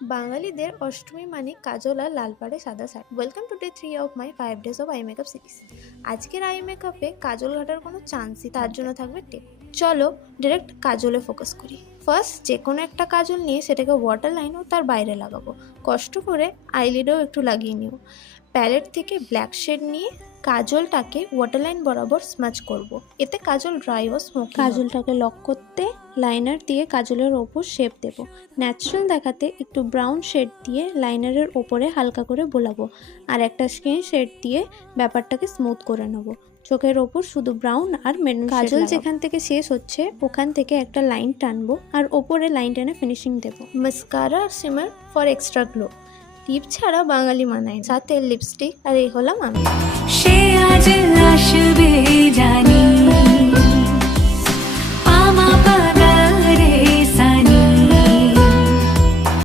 বাঙালিদের অষ্টমী মানে কাজল আর লাল পাড়ে সাদা sari. Welcome to day 3 of my 5 days of eye makeup series. আজকের আই মেকআপে কাজল ঘাটার কোনো চান্সই, তার জন্য থাকবে টিপ। চলো ডিরেক্ট কাজলে ফোকাস করি। ফার্স্ট যে কোনো একটা কাজল নিয়ে সেটাকে ওয়াটার লাইন ও তার বাইরে লাগাবো। কষ্ট করে আইলিডেও একটু লাগিয়ে নিও। প্যালেট থেকে ব্ল্যাক শেড নিয়ে কাজলটাকে ওয়াটার লাইন বরাবর স্মাচ করব। এতে কাজল ড্রাই ও স্মোকি। কাজলটাকে লক করতে লাইনার দিয়ে কাজলের ওপর শেপ দেব। ন্যাচারাল দেখাতে একটু ব্রাউন শেড দিয়ে লাইনারের ওপরে হালকা করে বোলাবো, আর একটা স্কিন শেড দিয়ে ব্যাপারটাকে স্মুথ করে নেব। চোখের ওপর শুধু ব্রাউন আর মেরুন। কাজল যেখান থেকে শেষ হচ্ছে ওখান থেকে একটা লাইন টানবো আর ওপরে লাইন টেনে ফিনিশিং দেবো। মাস্কারা আর শিমার ফর এক্সট্রা গ্লো। টিপ ছাড়া বাঙালি মানায়, সাথে লিপস্টিক, আর এই হলাম আমি। সে আজ আসবে জানি।